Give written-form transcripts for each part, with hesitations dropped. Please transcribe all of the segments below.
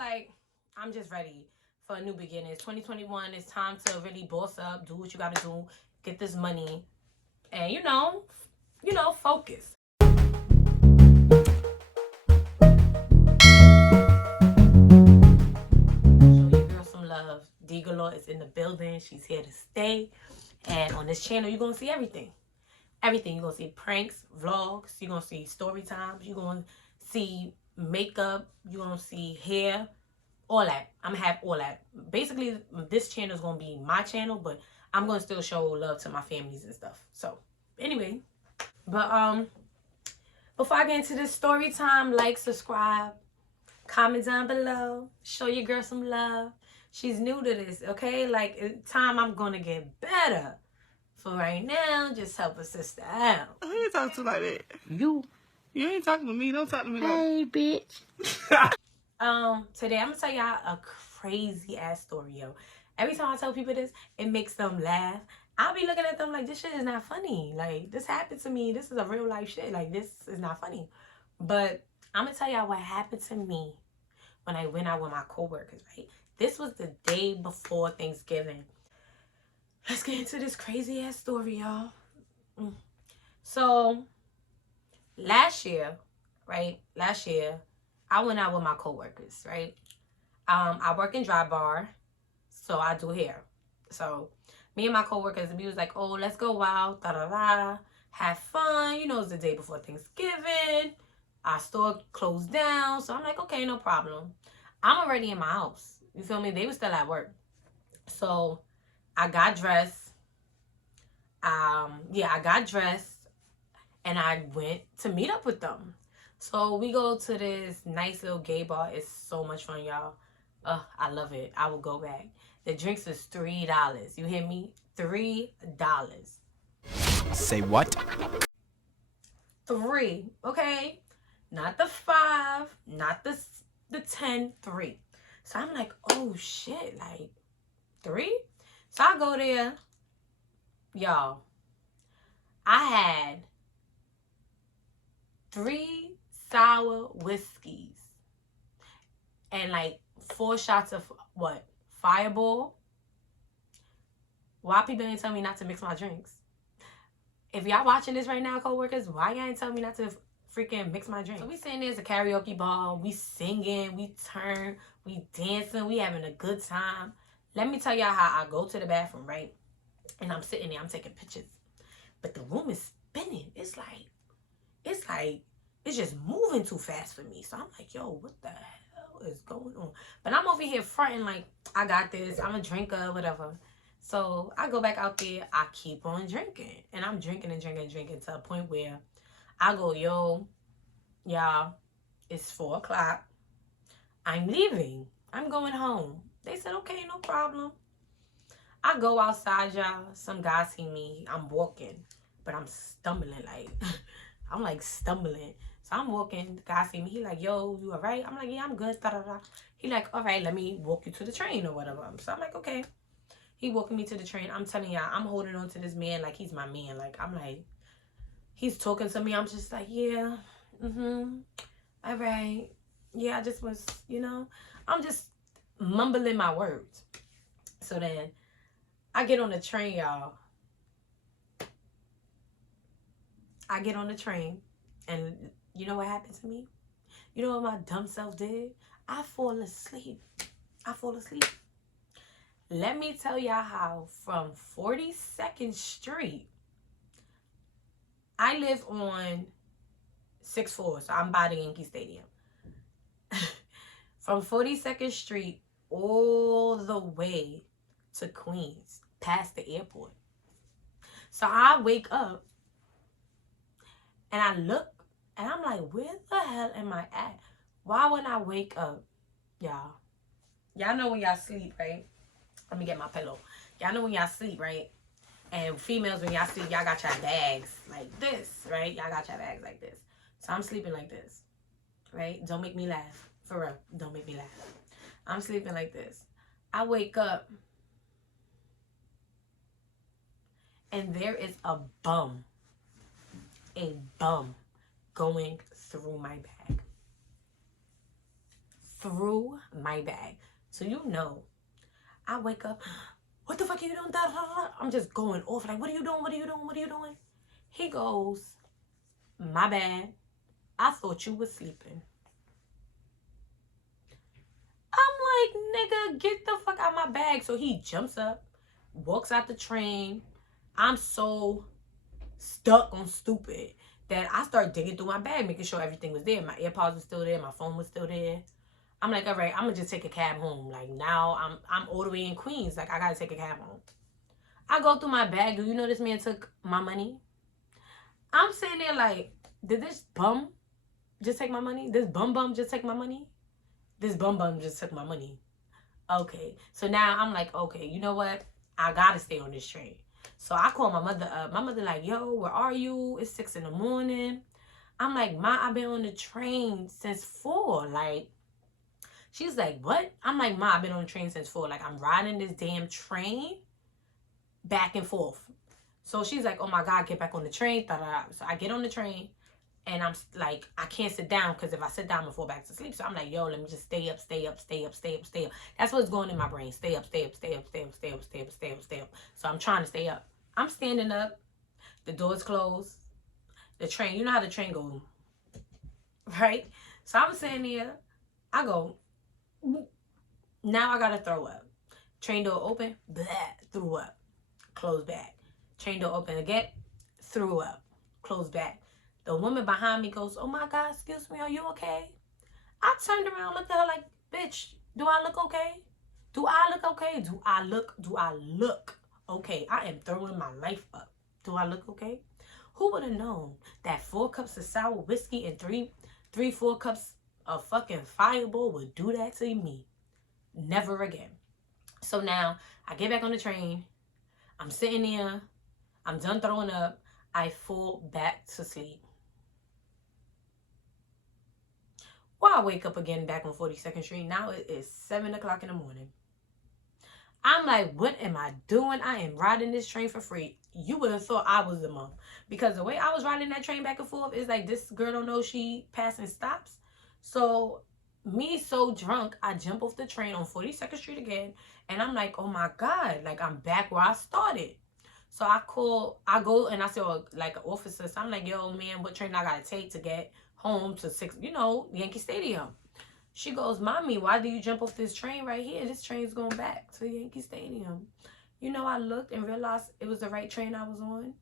like, I'm just ready for a new beginning. It's 2021. It's time to really boss up, do what you gotta do, get this money, and focus. Show your girl some love. D Galore is in the building. She's here to stay. And on this channel, you're gonna see everything. Everything. You're gonna see pranks, vlogs, you're gonna see story times, you're gonna see makeup, you're gonna see hair, all that. I'm gonna have all that. Basically, this channel is gonna be my channel, but I'm gonna still show love to my families and stuff. So anyway, but before I get into this story time, like, subscribe, comment down below, show your girl some love. She's new to this, okay? Like, in time, I'm gonna get better. For right now, just help a sister out. Who you talk to like that? You ain't talking to me. Don't talk to me like, Hey, bitch. Today I'm gonna tell y'all a crazy ass story, yo. Every time I tell people this, it makes them laugh. I'll be looking at them like, this shit is not funny. Like, this happened to me. This is a real life shit. Like, this is not funny. But I'm gonna tell y'all what happened to me when I went out with my coworkers, right? This was the day before Thanksgiving. Let's get into this crazy ass story, y'all. So, last year, I went out with my coworkers, right? I work in Dry Bar, so I do hair. So, me and my coworkers, we was like, oh, let's go out, da-da-da, have fun. You know, it's the day before Thanksgiving. Our store closed down, so I'm like, okay, no problem. I'm already in my house. You feel me? They were still at work. So, I got dressed. I got dressed, and I went to meet up with them. So we go to this nice little gay bar. It's so much fun, y'all. I love it. I will go back. The drinks is $3. You hear me? $3. Say what? 3, okay? Not the 5, not the 10, 3. So I'm like, oh shit, like 3? So I go there, y'all. I had 3 sour whiskeys and like 4 shots of what? Fireball. Why people ain't tell me not to mix my drinks? If y'all watching this right now, coworkers, why y'all ain't tell me not to freaking mix my drinks? So we sitting there, it's a karaoke bar, we singing, we turn, we dancing, we having a good time. Let me tell y'all how I go to the bathroom, right? And I'm sitting there, I'm taking pictures. But the room is spinning. It's just moving too fast for me. So I'm like, yo, what the hell is going on? But I'm over here fronting like, I got this. I'm a drinker, whatever. So I go back out there. I keep on drinking. And I'm drinking and drinking and drinking to a point where I go, yo, y'all, it's 4 o'clock. I'm leaving. I'm going home. They said, okay, no problem. I go outside, y'all. Some guy see me. I'm walking. But I'm stumbling like... I'm like stumbling. So I'm walking. The guy see me. He like, yo, you all right? I'm like, yeah, I'm good. Da, da, da. He like, all right, let me walk you to the train or whatever. So I'm like, okay. He walking me to the train. I'm telling y'all, I'm holding on to this man like he's my man. Like, I'm like, he's talking to me. I'm just like, yeah, all right. Yeah, I just was, I'm just mumbling my words. So then I get on the train, y'all. I get on the train, and you know what happened to me? You know what my dumb self did? I fall asleep. Let me tell y'all how from 42nd Street, I live on 6th floor, so I'm by the Yankee Stadium. From 42nd Street all the way to Queens, past the airport. So I wake up, and I look, and I'm like, where the hell am I at? Why when I wake up, y'all? Y'all know when y'all sleep, right? Let me get my pillow. Y'all know when y'all sleep, right? And females, when y'all sleep, y'all got your bags like this, right? Y'all got your bags like this. So I'm sleeping like this, right? Don't make me laugh. For real, don't make me laugh. I'm sleeping like this. I wake up, and there is a bum going through my bag. threw my bag. So you know, I wake up, what the fuck are you doing? Da, da, da. I'm just going off like, what are you doing? What are you doing? What are you doing? He goes, my bad. I thought you was sleeping. I'm like, nigga, get the fuck out of my bag. So he jumps up, walks out the train. I'm so stuck on stupid that I start digging through my bag, making sure everything was there. My AirPods was still there. My phone was still there. I'm like, all right, I'm gonna just take a cab home. Like now I'm all the way in Queens. Like I gotta take a cab home. I go through my bag. Do you know this man took my money? I'm sitting there like, did this bum just take my money? This bum just take my money? This bum just took my money. Okay. So now I'm like, okay, you know what? I gotta stay on this train. So I call my mother up. My mother like, yo, where are you? It's 6 a.m. I'm like, Ma, I've been on the train since 4. Like, she's like, what? I'm like, Ma, I've been on the train since 4. Like, I'm riding this damn train back and forth. So she's like, oh my God, get back on the train. Da-da-da. So I get on the train and I'm like, I can't sit down because if I sit down, I'm gonna fall back to sleep. So I'm like, yo, let me just stay up. That's what's going in my brain. Stay up. So I'm trying to stay up. I'm standing up. The door's closed. The train, you know how the train goes, right? So I'm sitting there. I go, now I gotta throw up. Train door open, blah, threw up. Close back. Train door open again, threw up. Close back. The woman behind me goes, oh my God, excuse me, are you okay? I turned around, looked at her like, bitch, do I look okay? Do I look okay? Do I look okay? I am throwing my life up. Do I look okay? Who would have known that 4 cups of sour whiskey and 4 cups of fucking Fireball would do that to me? Never again. So now I get back on the train. I'm sitting there. I'm done throwing up. I fall back to sleep. Well, I wake up again back on 42nd Street. Now it is 7 o'clock in the morning. I'm like, what am I doing? I am riding this train for free. You would have thought I was the mom. Because the way I was riding that train back and forth is like, this girl don't know she passing stops. So, me so drunk, I jump off the train on 42nd Street again. And I'm like, oh my God. Like, I'm back where I started. So, I go and I saw like an officer. So, I'm like, yo, man, what train I got to take to get home to Yankee Stadium? She goes, Mommy, why do you jump off this train right here? This train's going back to Yankee Stadium. You know, I looked and realized it was the right train I was on.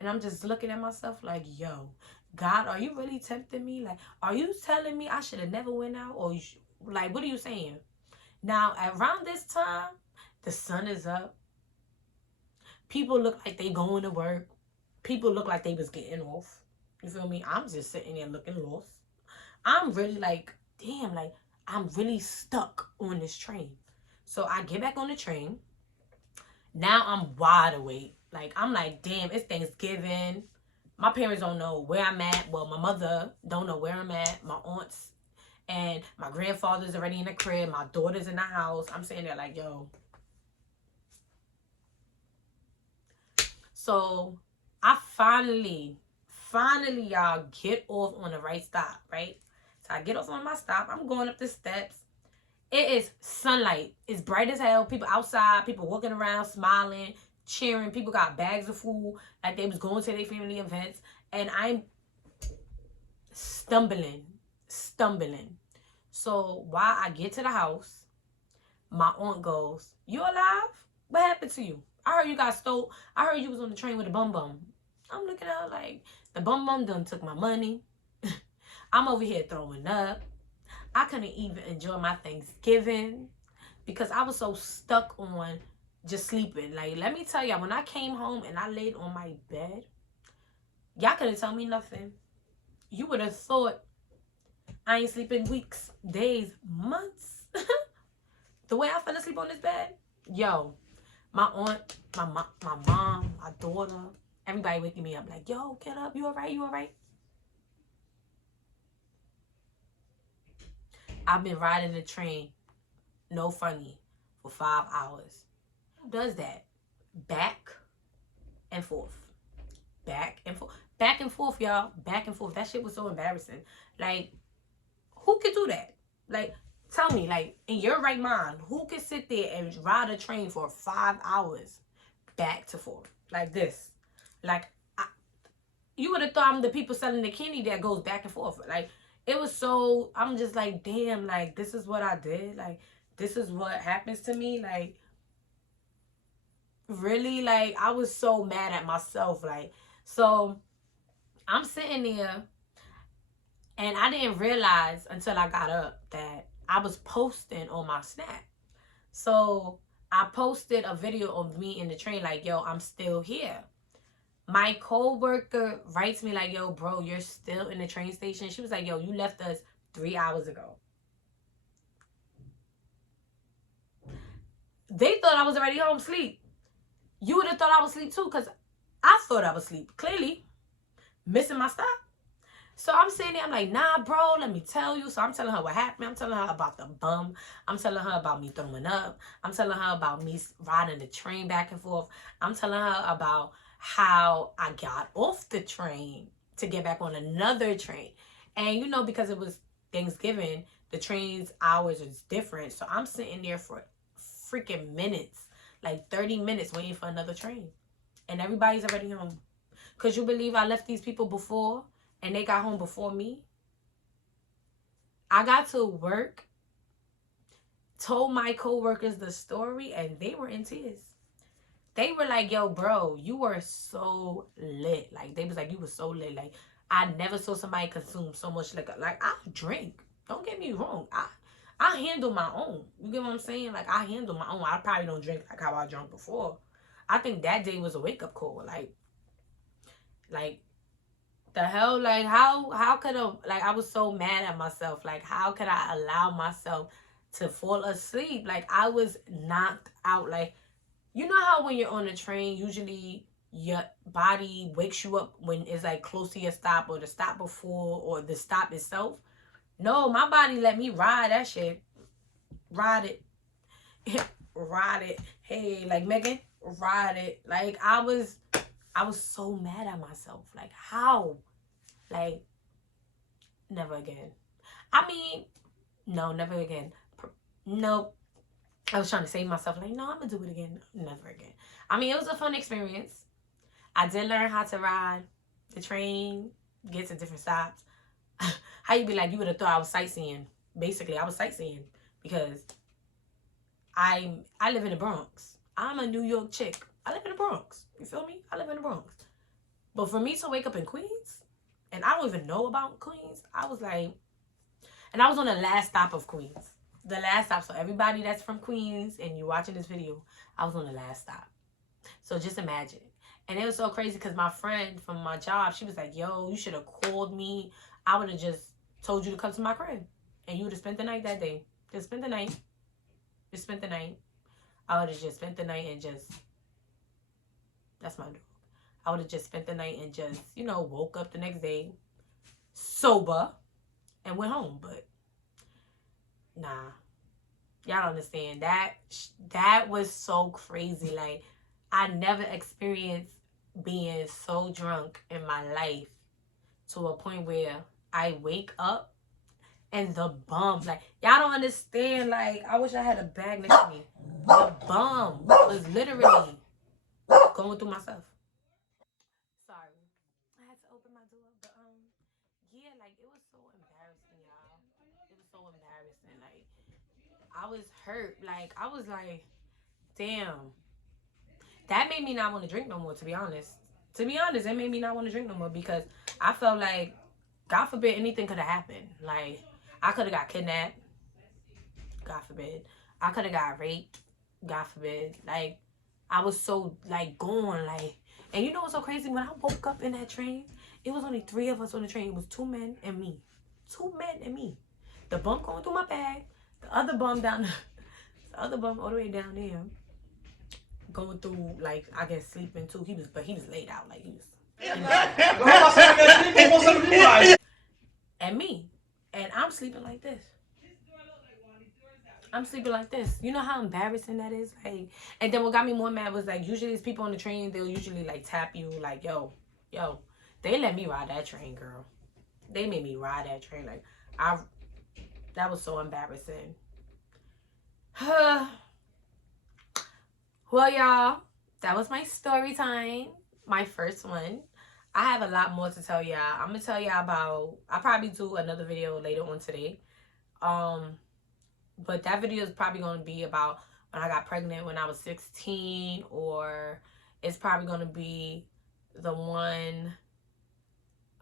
And I'm just looking at myself like, yo, God, are you really tempting me? Like, are you telling me I should have never went out? Or, like, what are you saying? Now, around this time, the sun is up. People look like they going to work. People look like they was getting off. You feel me? I'm just sitting there looking lost. I'm really like, damn, like, I'm really stuck on this train. So I get back on the train. Now I'm wide awake. Like, I'm like, damn, it's Thanksgiving. My parents don't know where I'm at. Well, my mother don't know where I'm at. My aunts and my grandfather's already in the crib. My daughter's in the house. I'm sitting there like, yo. So I finally, y'all, get off on the right stop, right? So I get off on my stop. I'm going up the steps. It is sunlight. It's bright as hell. People outside. People walking around, smiling, cheering. People got bags of food like they was going to their family events. And I'm stumbling. So while I get to the house, my aunt goes, you alive? What happened to you? I heard you got stole. I heard you was on the train with a bum. I'm looking at her like, the bum done took my money. I'm over here throwing up. I couldn't even enjoy my Thanksgiving because I was so stuck on just sleeping. Like, let me tell y'all, when I came home and I laid on my bed, y'all couldn't tell me nothing. You would have thought I ain't sleeping weeks, days, months. The way I fell asleep on this bed, yo, my aunt, my mom, my daughter, everybody waking me up like, yo, get up, you all right, you all right? I've been riding the train, no funny, for 5 hours. Who does that? Back and forth. Back and forth. Back and forth, y'all. Back and forth. That shit was so embarrassing. Like, who could do that? Like, Tell me, like, in your right mind, who can sit there and ride a train for 5 hours back to forth like this? Like, you would have thought I'm the people selling the candy that goes back and forth. Like, it was so, I'm just like, damn, like, this is what I did. Like, this is what happens to me. Like, really? Like, I was so mad at myself. Like, so I'm sitting there and I didn't realize until I got up that I was posting on my Snap. So I posted a video of me in the train like, yo, I'm still here. My co-worker writes me like, yo, bro, you're still in the train station. She was like, yo, you left us 3 hours ago. They thought I was already home asleep. You would have thought I was asleep too, because I thought I was asleep. Clearly, missing my stop. So I'm sitting there, I'm like, nah, bro, let me tell you. So I'm telling her what happened. I'm telling her about the bum. I'm telling her about me throwing up. I'm telling her about me riding the train back and forth. I'm telling her about how I got off the train to get back on another train. And, you know, because it was Thanksgiving, the train's hours is different. So I'm sitting there for freaking minutes, like 30 minutes waiting for another train. And everybody's already home. Could you believe I left these people before and they got home before me? I got to work, told my co-workers the story, and they were in tears. They were like, yo, bro, you were so lit. Like, they was like, you were so lit. Like, I never saw somebody consume so much liquor. Like, I drink. Don't get me wrong. I handle my own. You get what I'm saying? Like, I handle my own. I probably don't drink like how I drank before. I think that day was a wake-up call. Like, the hell? Like, how could I, like, I was so mad at myself. Like, how could I allow myself to fall asleep? Like, I was knocked out. Like, you know how when you're on a train, usually your body wakes you up when it's like close to your stop or the stop before or the stop itself? No, my body let me ride that shit. Ride it. Ride it. Hey, like Megan, ride it. Like, I was so mad at myself. Like, how? Like, never again. I mean, no, never again. No. I was trying to save myself. Like, no, I'm going to do it again. Never again. I mean, it was a fun experience. I did learn how to ride the train, get to different stops. How you be like, you would have thought I was sightseeing. Basically, I was sightseeing because I live in the Bronx. I'm a New York chick. I live in the Bronx. You feel me? I live in the Bronx. But for me to wake up in Queens, and I don't even know about Queens, I was like, and I was on the last stop of Queens. The last stop. So everybody that's from Queens and you're watching this video, I was on the last stop. So just imagine. And it was so crazy because my friend from my job, she was like, yo, you should have called me. I would have just told you to come to my crib. And you would have spent the night that day. Just spent the night. Just spent the night. I would have just spent the night and just, that's my dog. I would have just spent the night and just, you know, woke up the next day sober and went home. But nah, y'all don't understand. That was so crazy. Like, I never experienced being so drunk in my life to a point where I wake up and the bum, like, y'all don't understand. Like, I wish I had a bag next to me. The bum was literally going through my stuff. Sorry, I had to open my door, but yeah, like, it was so embarrassing, y'all. It was so embarrassing. Like, I was hurt. Like, I was like, damn. That made me not want to drink no more, to be honest. To be honest, it made me not want to drink no more because I felt like, God forbid, anything could have happened. Like, I could have got kidnapped. God forbid. I could have got raped. God forbid. Like, I was so, like, gone. Like, and you know what's so crazy? When I woke up in that train, it was only 3 of us on the train. It was 2 men and me. 2 men and me. The bum going through my bag. The other bum the other bum all the way down there. Going through, like, I guess sleeping too. He was laid out. Like, he was. And me. And I'm sleeping like this. I'm sleeping like this. You know how embarrassing that is? Like, and then what got me more mad was, like, usually these people on the train, they'll usually, like, tap you, like, yo. They let me ride that train, girl. They made me ride that train. Like, that was so embarrassing. Well, y'all, that was my story time. My first one. I have a lot more to tell y'all. I'm gonna tell y'all about. I'll probably do another video later on today. But that video is probably gonna be about when I got pregnant when I was 16, or it's probably gonna be the one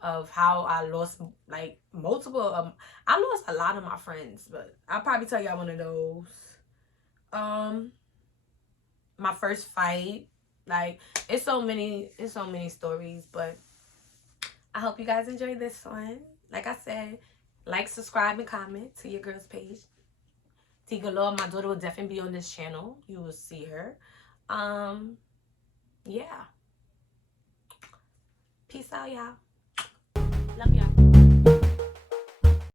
of how I lost like multiple. I lost a lot of my friends, but I'll probably tell y'all one of those. My first fight. Like, it's so many stories, but I hope you guys enjoyed this one. Like I said, like, subscribe, and comment to your girl's page. Tika Law, my daughter will definitely be on this channel. You will see her. Yeah. Peace out, y'all.